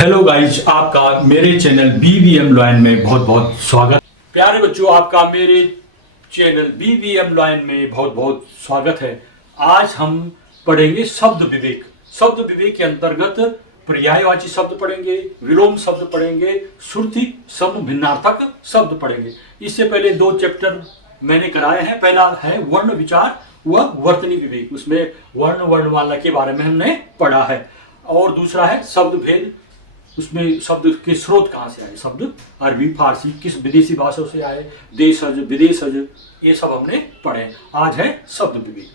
Hello guys, आपका मेरे channel BVM lion में बहुत बहुत स्वागत। प्यारे बच्चों, आपका मेरे चैनल BVM लॉयन में बहुत बहुत स्वागत है। आज हम पढ़ेंगे शब्द विवेक। शब्द विवेक के अंतर्गत पर्यायवाची शब्द पढ़ेंगे, विलोम शब्द पढ़ेंगे, श्रुति शब्द, भिन्नार्थक शब्द पढ़ेंगे। इससे पहले दो चैप्टर मैंने कराए हैं। पहला है वर्ण विचार व वर्तनी विवेक, उसमें वर्ण वर्णमाला के बारे में हमने पढ़ा है। और दूसरा है शब्द भेद, उसमें शब्द के स्रोत कहाँ से आए, शब्द अरबी फारसी किस विदेशी भाषाओं से आए, देशज विदेशज, ये सब हमने पढ़े। आज है शब्द विवेक।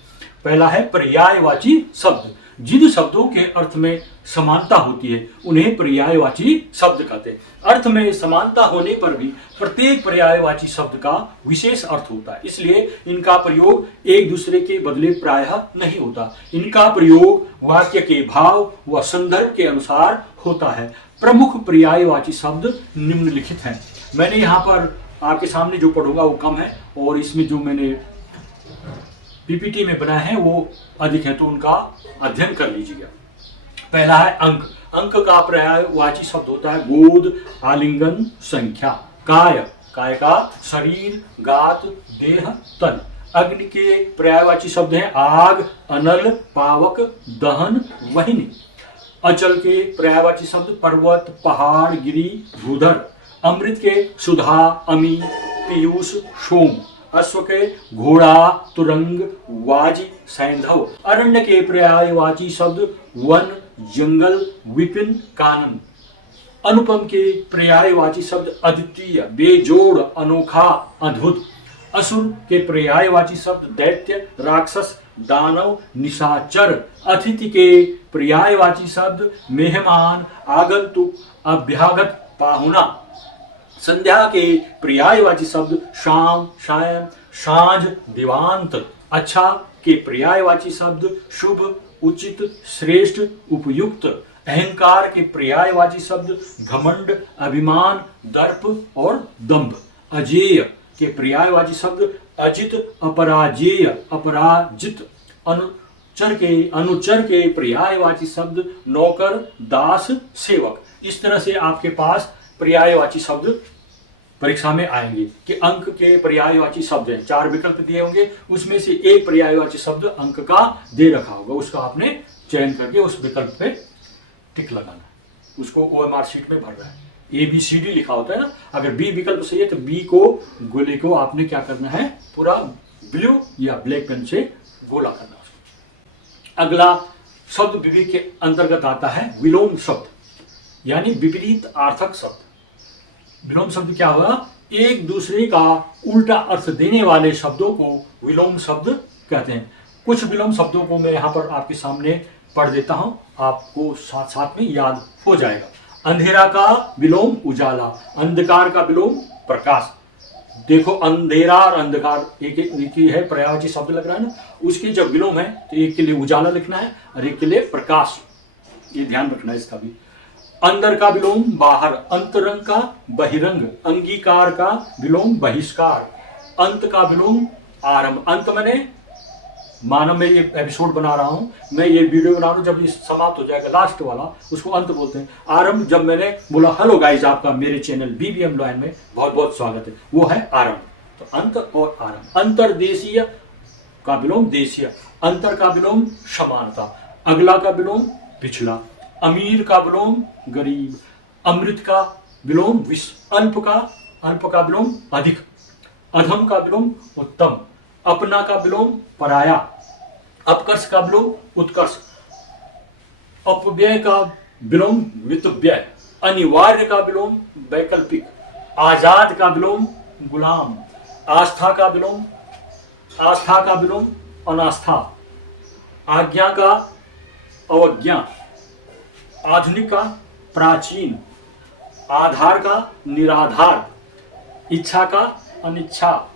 पहला है पर्यायवाची शब्द। जिन शब्दों के अर्थ में समानता होती है उन्हें पर्यायवाची शब्द कहते हैं। अर्थ में समानता होने पर भी प्रत्येक पर्यायवाची शब्द का विशेष अर्थ होता है, इसलिए इनका प्रयोग एक दूसरे के बदले प्रायः नहीं होता। इनका प्रयोग वाक्य के भाव व संदर्भ के अनुसार होता है। प्रमुख पर्यायवाची शब्द निम्नलिखित हैं। मैंने यहाँ पर आपके सामने जो पढ़ूंगा वो कम है, और इसमें जो मैंने पीपीटी में बनाए हैं वो अधिक है, तो उनका अध्ययन कर लीजिएगा। पहला है अंक। अंक का पर्यायवाची शब्द होता है गोद, आलिंगन, संख्या। काय, काय का शरीर, गात, देह, तन। अग्नि के पर्यायवाची शब्द हैं आग, अनल, पावक, दहन, वहिनी। अचल के पर्यायवाची शब्द पर्वत, पहाड़, गिरी, भूधर। अमृत के सुधा, अमी, पीयूष, सोम। अश्व के घोड़ा, तुरंग, वाजी, सैंधव। अरण्य के पर्यायवाची शब्द वन, जंगल, विपिन, कानन। अनुपम के पर्यायवाची शब्द अद्वितीय, बेजोड़, अनोखा, अद्भुत। असुर के पर्यायवाची शब्द दैत्य, राक्षस, दानव, निशाचर। अतिथि के पर्यायवाची शब्द मेहमान, आगंतुक, अभ्यागत, पाहुना। संध्या के पर्यायवाची शब्द शाम, सायं, साँझ, दिवांत। अच्छा के पर्यायवाची शब्द शुभ, उचित, श्रेष्ठ, उपयुक्त। अहंकार के पर्यायवाची शब्द घमंड, अभिमान, दर्प और दंभ। अजेय के पर्यायवाची शब्द अजित, अपराजेय, अपराजित। अनुचर के पर्यायवाची शब्द नौकर, दास, सेवक। इस तरह से आपके पास पर्यायवाची शब्द परीक्षा में आएंगे कि अंक के पर्यायवाची शब्द हैं। 4 विकल्प दिए होंगे, उसमें से एक पर्यायवाची शब्द अंक का दे रखा होगा, उसका आपने चयन करके उस विकल्प पे टिक लगाना है। उसको OMR शीट में भरना है। ABCD लिखा होता है ना, अगर बी विकल्प सही है तो बी को, गोले को आपने क्या करना है, पूरा ब्लू या ब्लैक पेन से गोला करना उसको। अगला शब्द विवेक के अंतर्गत आता है विलोम शब्द, यानी विपरीत अर्थक शब्द। विलोम शब्द क्या हुआ, एक दूसरे का उल्टा अर्थ देने वाले शब्दों को विलोम शब्द कहते हैं। कुछ विलोम शब्दों को मैं यहाँ पर आपके सामने पढ़ देता हूँ, आपको साथ साथ में याद हो जाएगा। अंधेरा का विलोम उजाला, अंधकार का विलोम प्रकाश। देखो अंधेरा और अंधकार एक ही है, पर्यायवाची शब्द लग रहा है ना, उसके जब विलोम है तो एक के लिए उजाला लिखना है और एक के लिए प्रकाश, ये ध्यान रखना है इसका भी। अंदर का विलोम बाहर, अंतरंग का बहिरंग। अंगीकार का विलोम बहिष्कार। अंत का विलोम आरंभ। अंत मैंने मानो मैं ये एपिसोड बना रहा हूँ, मैं ये वीडियो बना रहा हूँ, जब ये समाप्त हो जाएगा लास्ट वाला उसको अंत बोलते हैं। आरंभ जब मैंने बोला हेलो गाइज, आपका मेरे चैनल BVM लॉयन में बहुत बहुत स्वागत है, वो है आरंभ। तो अंत और आरंभ। अंतरदेशीय का विलोम देशीय। अंतर का विलोम समानता। अगला का विलोम पिछला। अमीर का विलोम गरीब। अमृत का विलोम विष। अल्प का विलोम अधिक। अधम का विलोम उत्तम। अपना का विलोम पराया। अपकर्ष का विलोम उत्कर्ष। अपव्यय का विलोम वितव्यय। अनिवार्य का विलोम वैकल्पिक। आजाद का विलोम गुलाम। आस्था का विलोम अनास्था। आज्ञा का अवज्ञा। आधुनिक का प्राचीन। आधार का निराधार। इच्छा का अनिच्छा।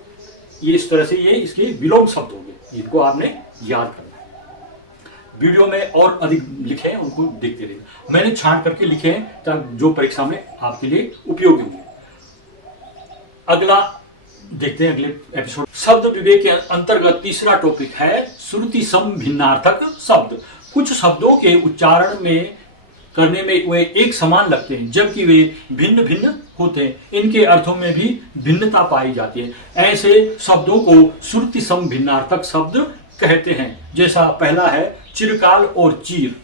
ये इस तरह से ये इसके विलोम शब्द होंगे, इनको आपने याद करना है। वीडियो में और अधिक लिखे हैं, उनको देखते रहिए। मैंने छांट करके लिखे हैं ताकि जो परीक्षा में आपके लिए उपयोगी होंगे। अगला देखते हैं, अगले एपिसोड। शब्द विवेक के अंतर्गत तीसरा टॉपिक है श्रुति सम भिन्नार्थक शब्द। कुछ शब्दों के उच्चारण में करने में वे एक समान लगते हैं, जबकि वे भिन्न भिन्न होते हैं। इनके अर्थों में भी भिन्नता पाई जाती है। ऐसे शब्दों को श्रुति सम भिन्नार्थक शब्द कहते हैं। जैसा पहला है चिरकाल और चीर।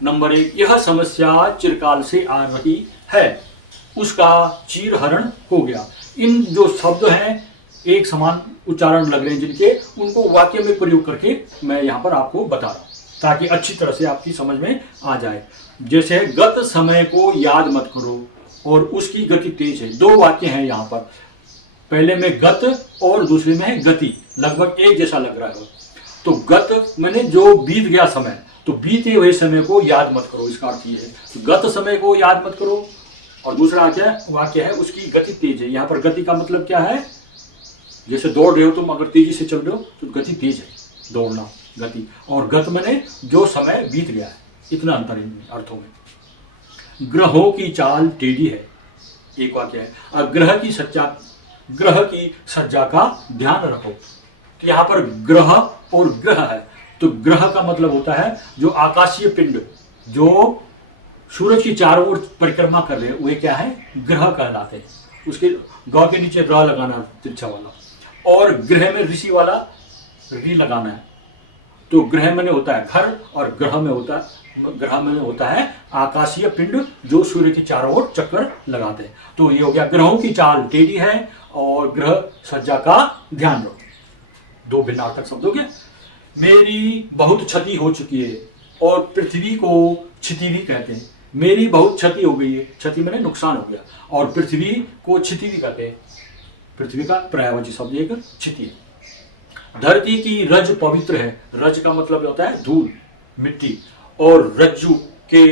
नंबर 1, यह समस्या चिरकाल से आ रही है, उसका चीरहरण हो गया। इन जो शब्द हैं एक समान उच्चारण लग रहे हैं जिनके, उनको वाक्य में प्रयोग करके मैं यहाँ पर आपको बता रहा हूँ ताकि अच्छी तरह से आपकी समझ में आ जाए। जैसे गत समय को याद मत करो और उसकी गति तेज है। 2 वाक्य हैं यहाँ पर, पहले में गत और दूसरे में है गति, लगभग एक जैसा लग रहा है। तो गत मैंने जो बीत गया समय, तो बीते हुए समय को याद मत करो, इसका अर्थ ये है। तो गत समय को याद मत करो और दूसरा वाक्य है उसकी गति तेज है। यहाँ पर गति का मतलब क्या है, जैसे दौड़ रहे हो तुम, अगर तेजी से चल रहे हो तो गति तेज है, दौड़ना गति, और गत मैंने जो समय बीत गया है, इतना अंतर इन अर्थों में। ग्रहों की चाल टेढ़ी है, एक वाक्य है। ग्रह की सज्जा का ध्यान रखो। तो यहाँ पर ग्रह और ग्रह है, तो ग्रह का मतलब होता है जो आकाशीय पिंड जो सूरज की चारों ओर परिक्रमा कर रहे हैं, वे क्या है, ग्रह कहलाते हैं। उसके ग के नीचे र लगाना तिरछा वाला, और ग्रह में ऋषि वाला री लगाना है। तो ग्रह में होता है घर और ग्रह में होता है आकाशीय पिंड जो सूर्य के चारों ओर चक्कर लगाते हैं। तो ये हो गया ग्रहों की चाल टेढ़ी है और ग्रह सज्जा का ध्यान रखो। 2 भिन्नार्थक शब्द हो गए। मेरी बहुत क्षति हो चुकी है और पृथ्वी को क्षति भी कहते हैं। मेरी बहुत क्षति हो गई है, क्षति मैंने नुकसान हो गया, और पृथ्वी को क्षति भी कहते हैं। पृथ्वी का पर्यायवाची शब्द एक क्षति है। धरती की रज पवित्र है। रज का मतलब होता है धूल, मिट्टी, और रज्जू के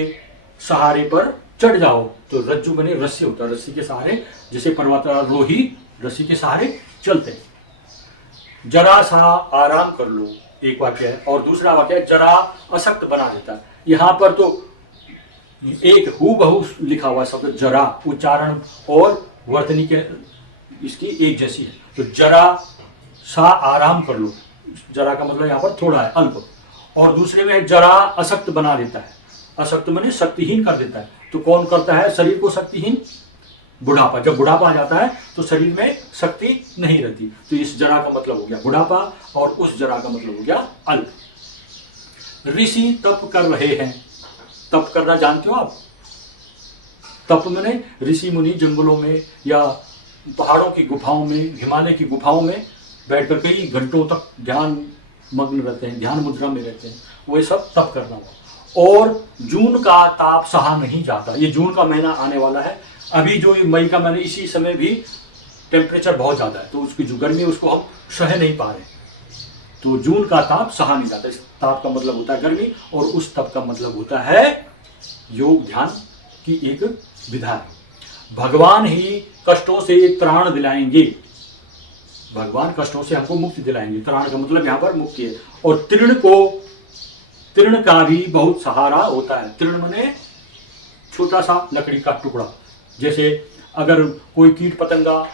सहारे पर चढ़ जाओ। तो रज्जू मैंने रस्सी होता है, रस्सी के सहारे, जैसे पर्वतारोही रस्सी के सहारे चलते हैं। जरा सा आराम कर लो, एक वाक्य है, और दूसरा वाक्य है जरा अशक्त बना देता है। यहाँ पर तो एक हूबहू लिखा हुआ शब्द जरा, उच्चारण और वर्तनी के इसकी एक जैसी है। तो जरा सा आराम कर लो, जरा का मतलब यहाँ पर थोड़ा है, अल्प, और दूसरे में जरा अशक्त बना देता है। अशक्त माने शक्तिहीन कर देता है। तो कौन करता है शरीर को शक्तिहीन? बुढ़ापा। जब बुढ़ापा आ जाता है तो शरीर में शक्ति नहीं रहती। तो इस जरा का मतलब हो गया बुढ़ापा, और उस जरा का मतलब हो गया अल्प। ऋषि तप कर रहे हैं। तप करना जानते हो आप? तप माने ऋषि मुनि जंगलों में या पहाड़ों की गुफाओं में, हिमालय की गुफाओं में बैठकर कई घंटों तक ध्यान मग्न रहते हैं, ध्यान मुद्रा में रहते हैं, वो सब तप करना हुआ। और जून का ताप सहा नहीं जाता। ये जून का महीना आने वाला है, अभी जो मई का महीना, इसी समय भी टेम्परेचर बहुत ज़्यादा है, तो उसकी जो गर्मी है उसको हम सह नहीं पा रहे। तो जून का ताप सहा नहीं जाता। इस ताप का मतलब होता है गर्मी, और उस तप का मतलब होता है योग ध्यान की एक विधा। भगवान ही कष्टों से त्राण दिलाएंगे। भगवान कष्टों से हमको मुक्ति दिलाएंगे। त्राण का मतलब यहाँ पर मुक्ति है। और तृण का भी बहुत सहारा होता है। तृण माने छोटा सा लकड़ी का टुकड़ा। जैसे अगर कोई कीट पतंगा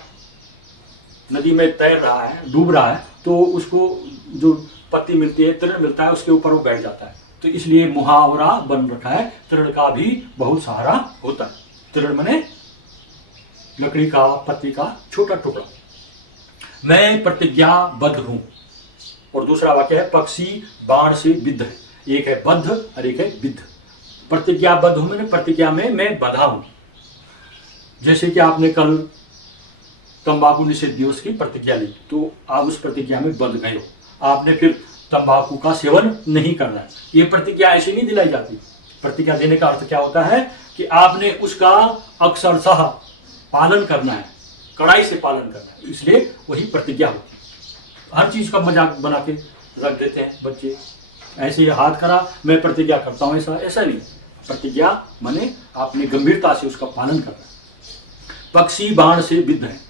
नदी में तैर रहा है, डूब रहा है, तो उसको जो पत्ती मिलती है, तृण मिलता है, उसके ऊपर वो बैठ जाता है। तो इसलिए मुहावरा बन रखा है, तृण का भी बहुत सहारा होता है। तृण माने लकड़ी का, पत्ती का छोटा टुकड़ा। मैं प्रतिज्ञाबद्ध हूं। और दूसरा वाक्य है पक्षी बाण से विद्ध है। एक है बद्ध और एक है विद्ध। प्रतिज्ञाबद्ध हूं मैंने प्रतिज्ञा में मैं बंधा हूं। जैसे कि आपने कल तंबाकू निषेध दिवस की प्रतिज्ञा ली, तो आप उस प्रतिज्ञा में बंध गए हो। आपने फिर तंबाकू का सेवन नहीं करना है। ये प्रतिज्ञा ऐसी नहीं दिलाई जाती। प्रतिज्ञा देने का अर्थ क्या होता है कि आपने उसका अक्षरशः पालन करना है, कड़ाई से पालन करना है, इसलिए वही प्रतिज्ञा होती है। हर चीज का मजाक बना के रख देते हैं बच्चे, ऐसे हाथ करा मैं प्रतिज्ञा करता हूँ, ऐसा नहीं। प्रतिज्ञा माने आपने गंभीरता से उसका पालन करना है। पक्षी बाण से विद्ध है।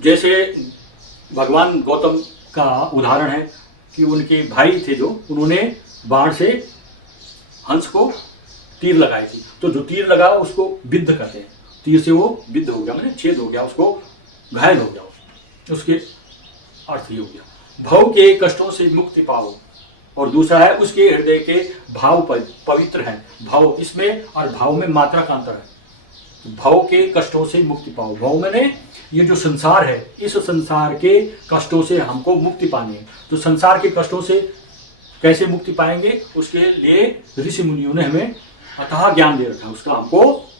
जैसे भगवान गौतम का उदाहरण है कि उनके भाई थे जो, उन्होंने बाण से हंस को तीर लगाई थी, तो जो तीर लगा उसको विद्ध कहते हैं। तीर से वो विद्ध हो गया, मैंने छेद हो गया, उसको घायल हो गया, उसके अर्थ ये हो गया। भव के कष्टों से मुक्ति पाओ। और दूसरा है उसके हृदय के भाव पवित्र है। भाव इसमें और भाव में मात्रा का अंतर है। भाव के कष्टों से मुक्ति पाओ। भाव मैंने ये जो संसार है, इस संसार के कष्टों से हमको मुक्ति पानी है। तो संसार के कष्टों से कैसे मुक्ति पाएंगे, उसके लिए ऋषि मुनियों ने हमें अथाह ज्ञान दे रखा है, उसका हमको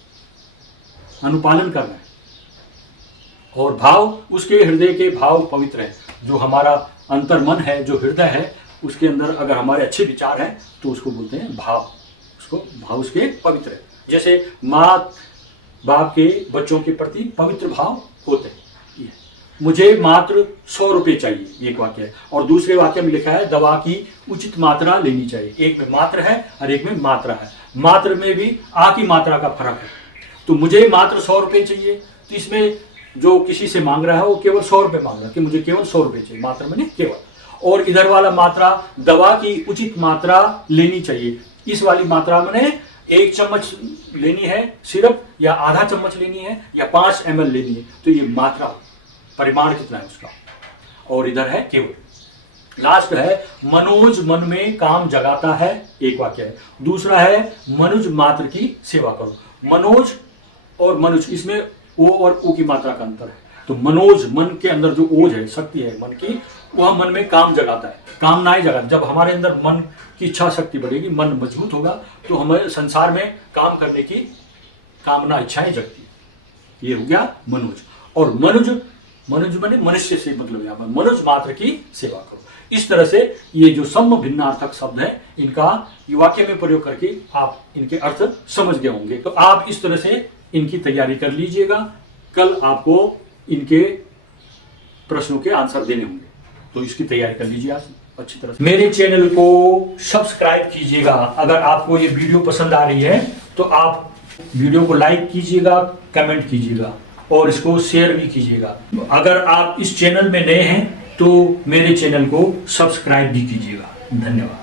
अनुपालन करना है। और भाव उसके हृदय के भाव पवित्र है। जो हमारा अंतर मन है, जो हृदय है, उसके अंदर अगर हमारे अच्छे विचार हैं तो उसको बोलते हैं भाव। उसको भाव उसके पवित्र है। जैसे माँ बाप के बच्चों के प्रति पवित्र भाव होते हैं। मुझे मात्र 100 रुपये चाहिए, एक वाक्य है। और दूसरे वाक्य में लिखा है दवा की उचित मात्रा लेनी चाहिए। एक में मात्र है और एक में मात्रा है। मात्र में भी आ की मात्रा का फर्क है। तो मुझे मात्र 100 रुपये चाहिए, तो इसमें जो किसी से मांग रहा है वो केवल 100 रुपये मांग रहा है कि मुझे केवल 100 रुपये चाहिए, मात्र मैंने केवल। और इधर वाला मात्रा दवा की उचित मात्रा लेनी चाहिए। इस वाली मात्रा मैंने 1 चम्मच लेनी है सिर्फ, या आधा चम्मच लेनी है, या 5 ml लेनी है। तो ये मात्रा परिमाण कितना है उसका। और इधर है केवल। लास्ट है मनोज मन में काम जगाता है, एक वाक्य है। दूसरा है मनुज मात्र की सेवा करो। मनोज और मनुज, इसमें ओ और ऊ की मात्रा का अंतर है। तो मनोज मन के अंदर जो ओज है, शक्ति है मन की, वह मन में काम जगाता है, कामनाएं जगाता है। जब हमारे अंदर मन की इच्छा शक्ति बढ़ेगी, मन मजबूत होगा, तो हमें संसार में काम करने की कामना इच्छाएं जगती है। ये हो गया मनोज। और मनुज माने मनुष्य से मतलब यहाँ पर मनुज मात्र की सेवा करो। इस तरह से ये जो सम भिन्नार्थक शब्द है, इनका वाक्य में प्रयोग करके आप इनके अर्थ समझ गए होंगे। तो आप इस तरह से इनकी तैयारी कर लीजिएगा। कल आपको इनके प्रश्नों के आंसर देने होंगे, तो इसकी तैयारी कर लीजिए आप अच्छी तरह से। मेरे चैनल को सब्सक्राइब कीजिएगा। अगर आपको ये वीडियो पसंद आ रही है तो आप वीडियो को लाइक कीजिएगा, कमेंट कीजिएगा और इसको शेयर भी कीजिएगा। अगर आप इस चैनल में नए हैं तो मेरे चैनल को सब्सक्राइब भी कीजिएगा। धन्यवाद।